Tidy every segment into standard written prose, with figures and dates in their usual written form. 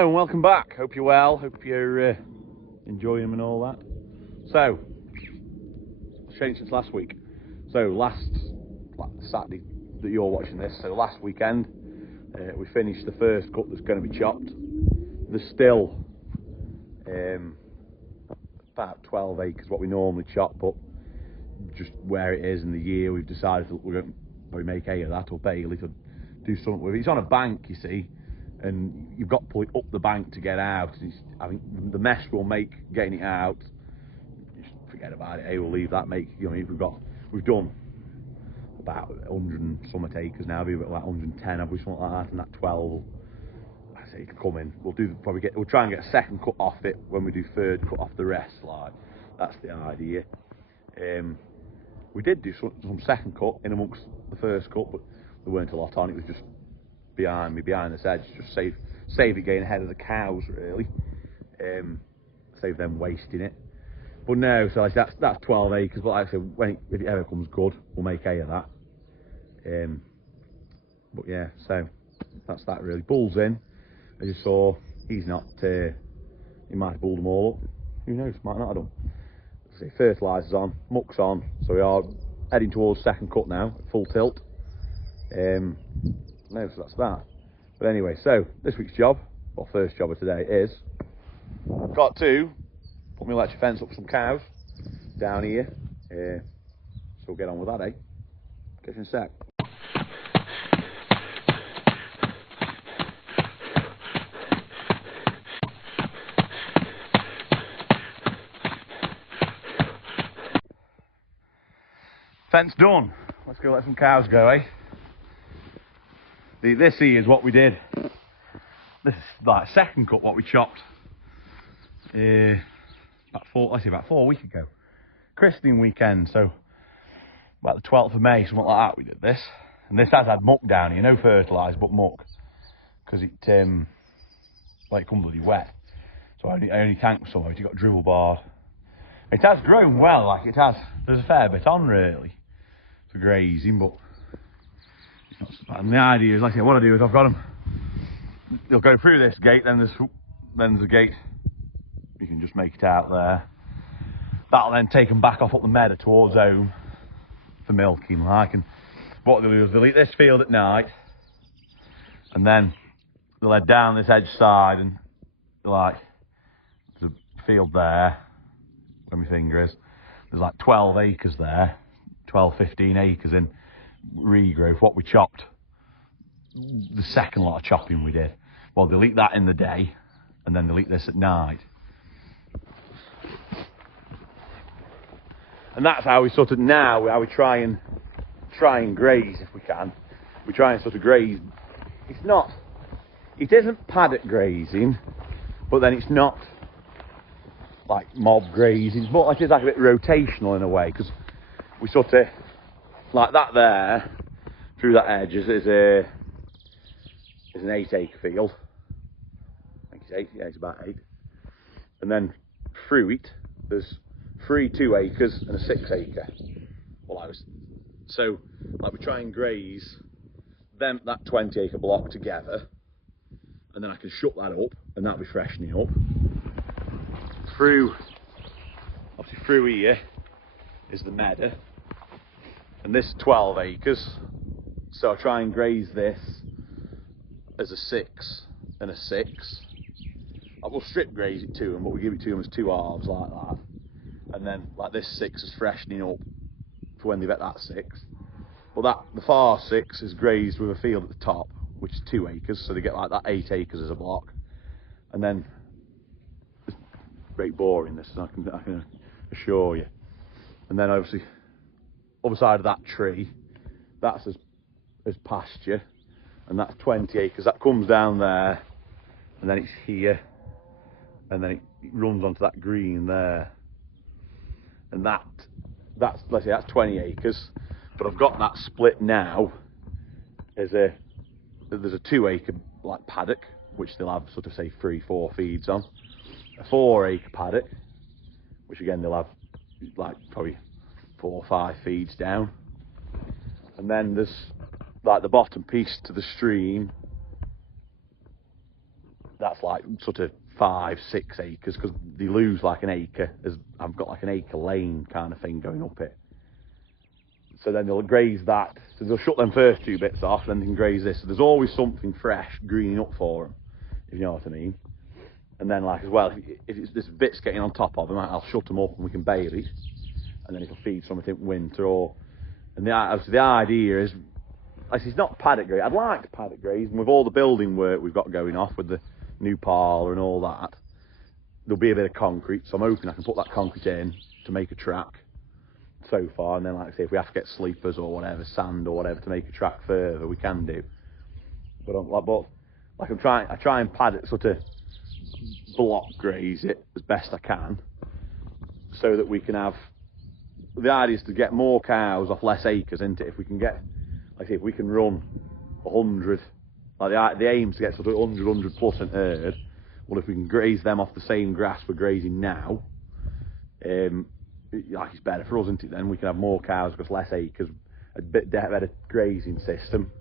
Hello and welcome back. Hope you're well. Hope you're enjoying them and all that. So, it's changed since last week. So last Saturday that you're watching this, so last weekend we finished the first cut that's going to be chopped. There's still about 12 acres what we normally chop, but just where it is in the year we've decided that we're going to probably make hay of that, or Bailey to do something with it. It's on a bank, you see, and you've got to pull it up the bank to get out. I think the mess we'll make getting it out, just forget about it. Hey, we'll leave that. We've done about 100 and some acres now, be about 110, have we, something like that, and that 12. I say you can come in. We'll try and get a second cut off it when we do third cut off the rest. Like, that's the idea. We did do some second cut in amongst the first cut, but there weren't a lot on. It was just behind this edge, just save it getting ahead of the cows, really. Save them wasting it. But no, so that's 12 acres. But like I said, if it ever comes good, we'll make hay of that. But yeah, so that's that really. Bull's in, as you saw. He's not. He might have bulled them all up. Who knows? Might not have done. See, fertiliser's on, muck's on, so we are heading towards second cut now, at full tilt. No, so that's that. But anyway, so this week's job, or first job of today, is got to put my electric fence up some cows down here. So we'll get on with that, eh? Catch you in a sec. Fence done. Let's go let some cows go, eh? This here is what we did. This is like second cut what we chopped about 4 weeks ago. Christening weekend, so about the 12th of May, something like that, we did this. And this has had muck down here, no fertiliser, but muck. Because it comes bloody wet. So I only tanked some of it, it got dribble barred. It has grown well, like it has. There's a fair bit on, really, for grazing, but it's not so bad. And the idea is, like I say, what I do is I've got them, they'll go through this gate, then there's a gate, you can just make it out there. That'll then take them back off up the meadow towards home for milking, like. And what they'll do is they'll eat this field at night, and then they'll head down this edge side, and like, there's a field there, where my finger is, there's like 12 acres there, 12, 15 acres in regrowth, what we chopped, the second lot of chopping we did. Well, they'll eat that in the day, and then they'll eat this at night. And that's how we sort of now, how we try and graze if we can. We try and sort of graze. It isn't paddock grazing, but then it's not like mob grazing. It's more like it's like a bit rotational in a way, because we sort of, like that there, through that edge is an 8 acre field. I think it's 8, yeah, it's about 8. And then through it, there's 3 2 acres and a 6 acre. So like we try and graze that 20 acre block together, and then I can shut that up, and that'll be freshening up. Obviously through here is the meadow, and this is 12 acres, so I try and graze this as a 6 and a 6. I will strip graze it to them, but we give it to them as 2 halves like that, and then like this 6 is freshening up for when they've at that 6. But the far 6 is grazed with a field at the top, which is 2 acres, so they get like that 8 acres as a block. And then it's very boring, this, I can assure you. And then obviously other side of that tree, that's as pasture, and that's 20 acres. That comes down there, and then it's here, and then it runs onto that green there. And that's let's say that's 20 acres. But I've got that split now as there's a 2 acre like paddock, which they'll have sort of say 3, 4 feeds on. A 4 acre paddock, which again they'll have like probably 4 or 5 feeds down. And then there's like the bottom piece to the stream that's like sort of 5-6 acres, because they lose like an acre, as I've got like an acre lane kind of thing going up it. So then they'll graze that, so they'll shut them first 2 bits off, and then they can graze this. So there's always something fresh greening up for them, if you know what I mean. And then, like, as well, if it's this bit's getting on top of them, I'll shut them up and we can bale it, and then it'll feed something in winter. And the idea is, like, it's not paddock graze. I'd like to paddock graze, and with all the building work we've got going off with the new parlour and all that, there'll be a bit of concrete, so I'm hoping I can put that concrete in to make a track so far, and then, like I say, if we have to get sleepers or whatever, sand or whatever, to make a track further, we can do. But I try and paddock, sort of block graze it as best I can, so that we can have, the idea is to get more cows off less acres, isn't it? If we can get, like I say, if we can run 100, like the aim is to get sort of 100 plus an herd. Well, if we can graze them off the same grass we're grazing now, like, it's better for us, isn't it? Then we can have more cows because less acres, a bit better grazing system.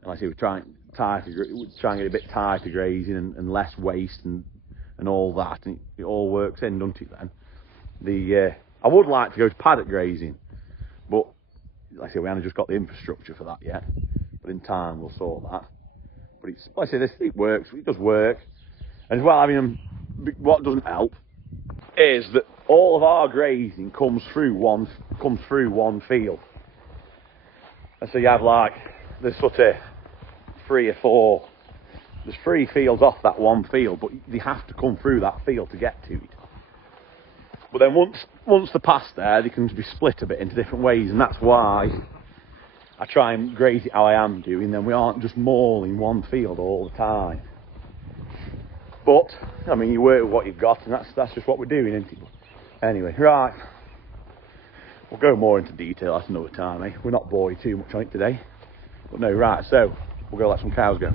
And like I say, we're trying to get a bit tighter grazing and less waste and all that, and it all works in, doesn't it? Then I would like to go to paddock grazing, but like I say, we haven't just got the infrastructure for that yet. But in time we'll sort that. But it's, like I say, it works. It does work. And as well, I mean, what doesn't help is that all of our grazing comes through one field. And so you have, like, there's sort of 3 or 4. There's 3 fields off that one field, but they have to come through that field to get to it. But then once they're past there, they can be split a bit into different ways, and that's why I try and graze it how I am doing. Then we aren't just mauling one field all the time. But I mean, you work with what you've got, and that's just what we're doing, isn't it? Anyway, right. We'll go more into detail at another time, eh? We're not boring too much on it today. But no, right. So we'll go let some cows go.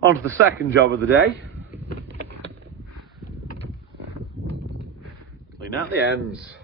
On to the second job of the day. Clean out the ends.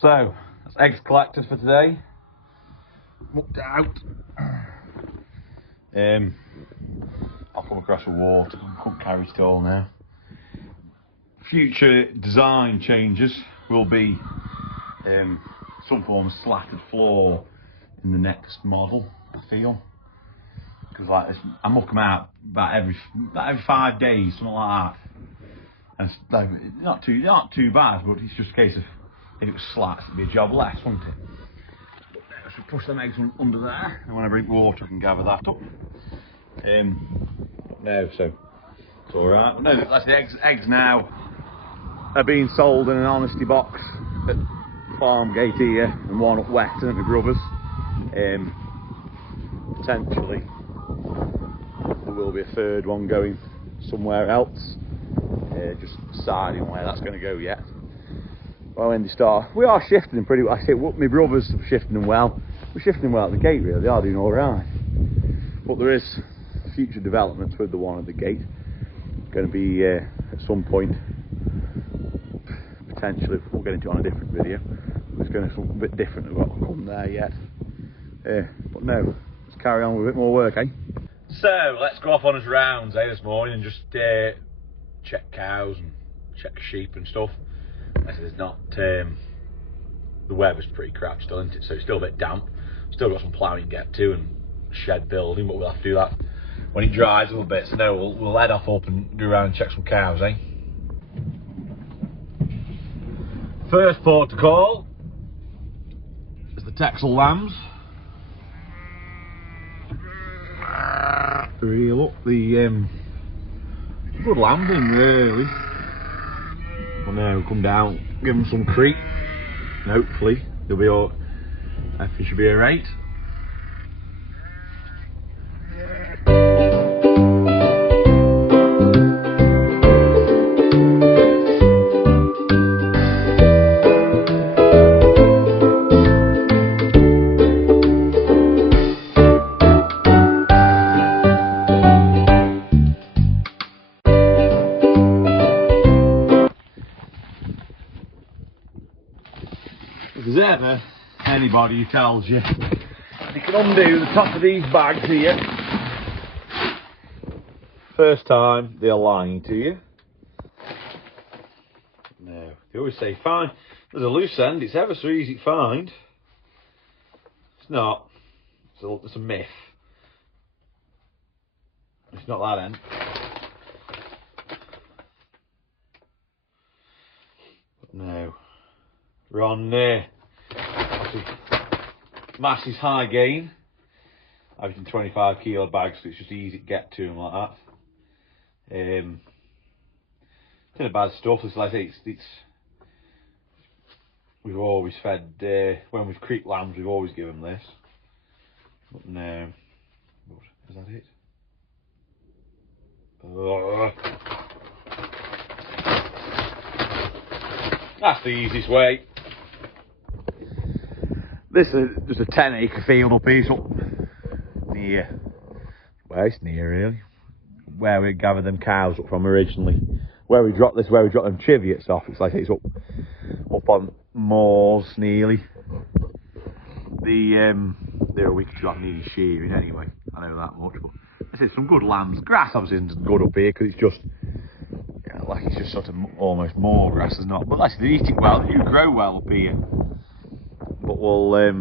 So, that's eggs collected for today. Mucked it out. I'll come across with water. I can't carry it all now. Future design changes will be some form of slatted floor in the next model, I feel. Because like this, I muck them out about every 5 days, something like that. And it's like, not too bad, but it's just a case of, if it was slats, it'd be a job less, wouldn't it? But now, so push them eggs under there, and when I bring water, I can gather that up. No, so it's all right. No, that's the eggs now are being sold in an honesty box at farm gate here and one up Weston at my brother's. Potentially there will be a third one going somewhere else. Just deciding where that's going to go yet. Well, when they start, we are shifting them pretty well. I say, my brothers are shifting them well. We're shifting them well at the gate, really. They are doing all right. But there is future developments with the one at the gate. Going to be at some point, potentially, we'll get into it on a different video. It's going to be something a bit different than what will come there yet. But no, let's carry on with a bit more work, eh? So let's go off on his rounds, this morning and just check cows and check sheep and stuff. I said, there's not, the weather's pretty crap still, isn't it? So it's still a bit damp. Still got some ploughing to get to and shed building, but we'll have to do that when it dries a little bit. So no, we'll head off up and go around and check some cows, eh? First port to call is the Texel lambs. Reel up the good lambing, really. Well, now come down, give them some creep, and hopefully they'll be all. Everything should be alright. If there's ever anybody who tells you you can undo the top of these bags here, first time they're lying to you. No, they always say fine. There's a loose end, it's ever so easy to find. It's not. It's a myth. It's not that end. But no. We're on Massey's high gain, averaging 25 kilo bags, so it's just easy to get to them like that. It's not bad stuff. It's like it's we've always fed when we've creeped lambs, we've always given them this. But no, is that it? That's the easiest way. This is just a 10-acre field up here, so near, well, it's near really, where we gathered them cows up from originally. Where we dropped them trivets off, it's like it's up on moors nearly. They're a week drop needed shearing anyway, I know that much, but this is some good lambs. Grass obviously isn't good up here because it's just, like it's just sort of almost more grass than not, but like they eat it well, they do grow well up here. But we'll, I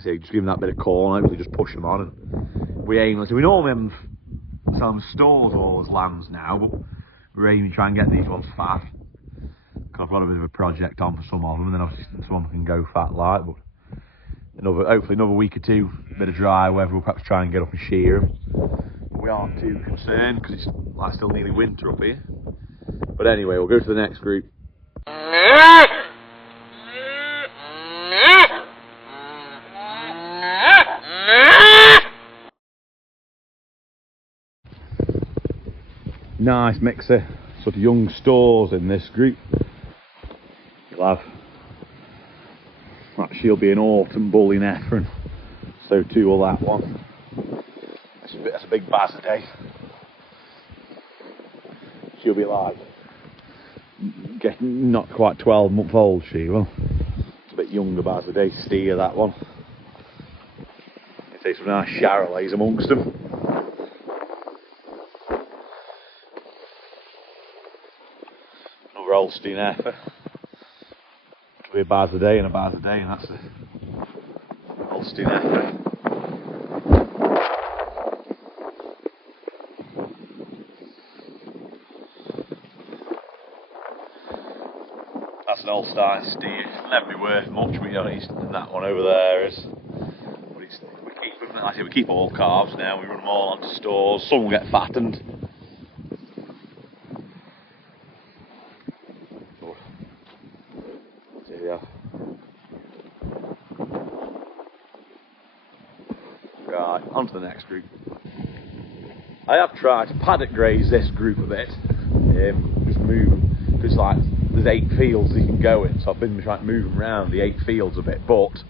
say, just give them that bit of corn, hopefully just push them on. And we aim, we normally sell them stores all as lambs now, but we're aiming to try and get these ones fat. I've got a bit of a project on for some of them, and then obviously some of them can go fat like, but hopefully another week or two, a bit of dry weather, we'll perhaps try and get up and shear them. But we aren't too concerned, because it's like still nearly winter up here. But anyway, we'll go to the next group. Nice mix of sort of young stores in this group. You'll have, she'll be an autumn bull in Effron, so too will that one. That's a big Bazadeh. She'll be like getting not quite 12-month old, she will. It's a bit younger Bazadeh steer, that one. You see some nice Charolais amongst them. Holstein heifer. It'll be a Bazadeh and a Bazadeh, and that's the Holstein heifer. That's an Holstein steer. It'll never be worth much, but you know, that one over there is. But we keep them, like I say, we keep all calves now. We run them all onto stores. Some will get fattened. Right, on to the next group. I have tried to paddock graze this group a bit, just move them, because like there's 8 fields you can go in, so I've been trying to move them around the 8 fields a bit, but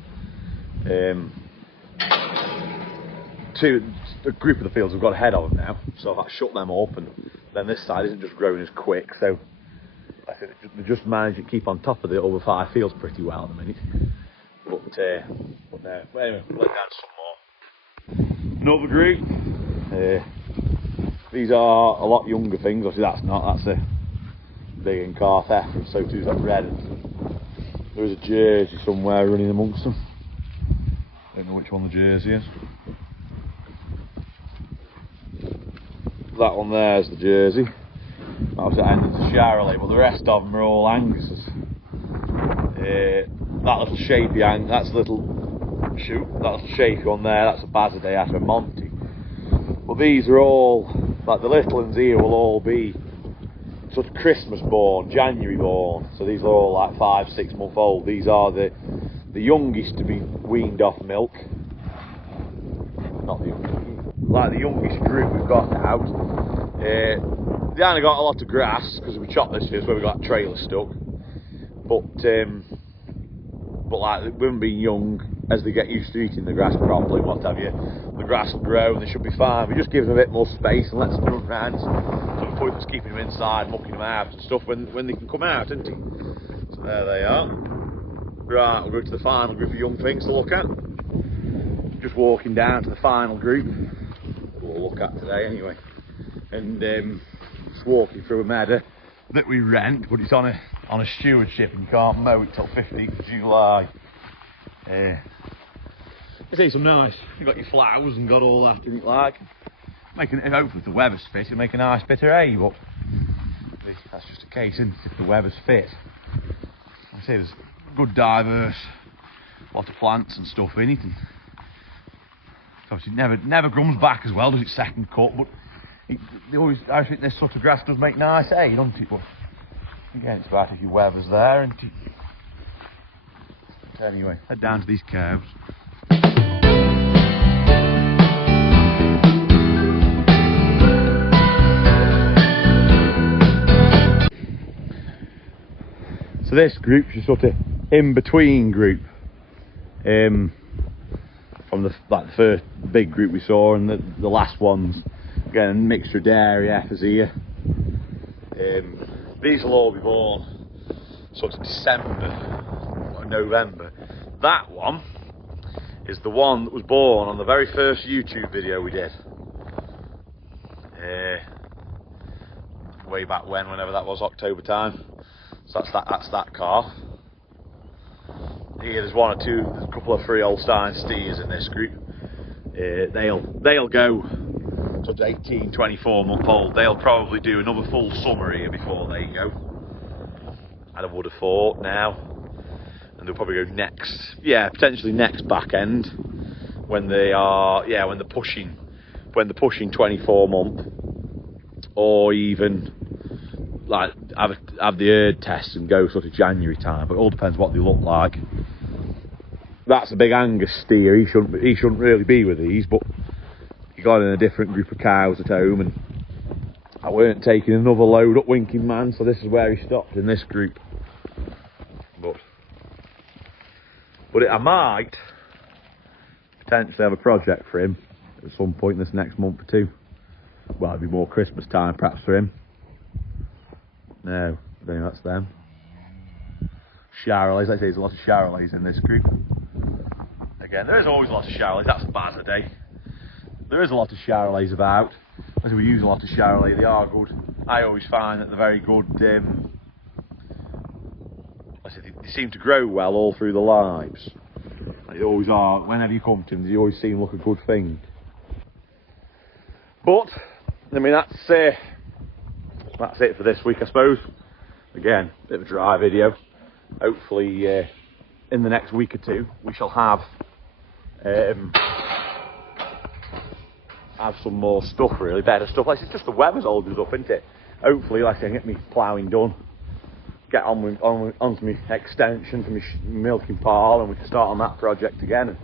a group of the fields have got ahead of them now, so I've had to shut them up, and then this side isn't just growing as quick, so I think they just managed to keep on top of the other 5 fields pretty well at the minute. But no, anyway, we'll let down some more. Another group. These are a lot younger things. Obviously, that's a big and calf heifer, and so too is that red. There is a Jersey somewhere running amongst them. Don't know which one the Jersey is. That one there is the Jersey. That was the end of the Charolais, but the rest of them are all Angus's. That little shapy that little shapy one there, that's a Bazadei out of Monty. Well, these are all, like the little ones here will all be sort of Christmas born, January born. So these are all like 5-6 month old. These are the youngest to be weaned off milk. Not the youngest, like the youngest group we've got out. They only got a lot of grass because we chopped this year, where we got a trailer stuck. But like women being young, as they get used to eating the grass properly, what have you, the grass will grow and they should be fine. We just give them a bit more space and let them run around. So the point that's keeping them inside, mucking them out and stuff when they can come out, isn't it? So there they are. Right, we'll go to the final group of young things to look at. Just walking down to the final group. We'll look at today anyway. And just walking through a meadow that we rent, but it's on a stewardship and can't mow it till 15th of July. I see some nice. You've got your flowers and got all that, didn't you like? Hopefully if the weather's fit, it'll make a nice bit of hay, but that's just a case, isn't it, if the weather's fit. I say there's good diverse, lot of plants and stuff in it, and obviously it never comes back as well, does it, second cut, but I think this sort of grass does make nice hay, doesn't it? But again, it's about if your weather's there, and anyway, head down to these cows. So this group's a sort of in-between group from the first big group we saw, and the last ones. Again, a mixture of dairy heifers here. These will all be born sort of December or November. That one is the one that was born on the very first YouTube video we did. Way back whenever that was, October time. So that's that calf. Here there's a couple of 3 Holstein steers in this group. They'll go sort of 18, 24 month old. They'll probably do another full summer here before they go. I would have thought now. And they'll probably go potentially next back end when they're pushing 24 month, or even like have the herd test and go sort of January time. But it all depends what they look like. That's a big Angus steer. He shouldn't really be with these, but he got in a different group of cows at home, and I weren't taking another load up Winking Man, so this is where he stopped, in this group. But I might potentially have a project for him at some point this next month or 2. Well, it'll be more Christmas time perhaps for him. No, I think that's them. Charolais, like I say, there's a lot of Charolais in this group. Again, there's always a lot of Charolais, that's a Bazadei. There is a lot of Charolais about. As we use a lot of Charolais, they are good. I always find that they're very good. They seem to grow well all through their lives. They always are. Whenever you come to them, they always seem like a good thing. But I mean, that's it for this week, I suppose. Again, bit of a dry video. Hopefully, in the next week or 2, we shall have some more stuff, really better stuff. Like, it's just the weather's holding us up, isn't it? Hopefully, like I can get me ploughing done, get onto my extension for my milking pile, and we can start on that project again and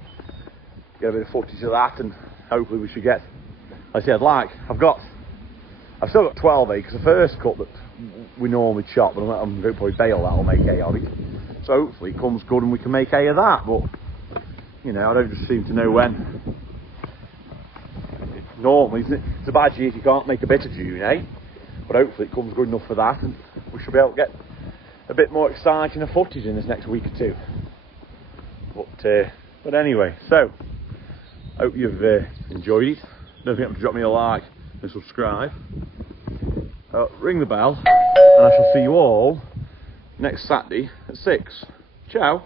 get a bit of footage of that, and hopefully we should get, like I said, I've still got 12 acres. The first cut that we normally chop, but I'm going to probably bale that or make hay of it. So hopefully it comes good and we can make hay of that. But you know, I don't just seem to know when. Normally, it's a bad year if you can't make a bit of June, eh? But hopefully it comes good enough for that, and we should be able to get a bit more exciting footage in this next week or two. But anyway, so hope you've enjoyed it. Don't forget to drop me a like and subscribe. Ring the bell, and I shall see you all next Saturday at 6. Ciao.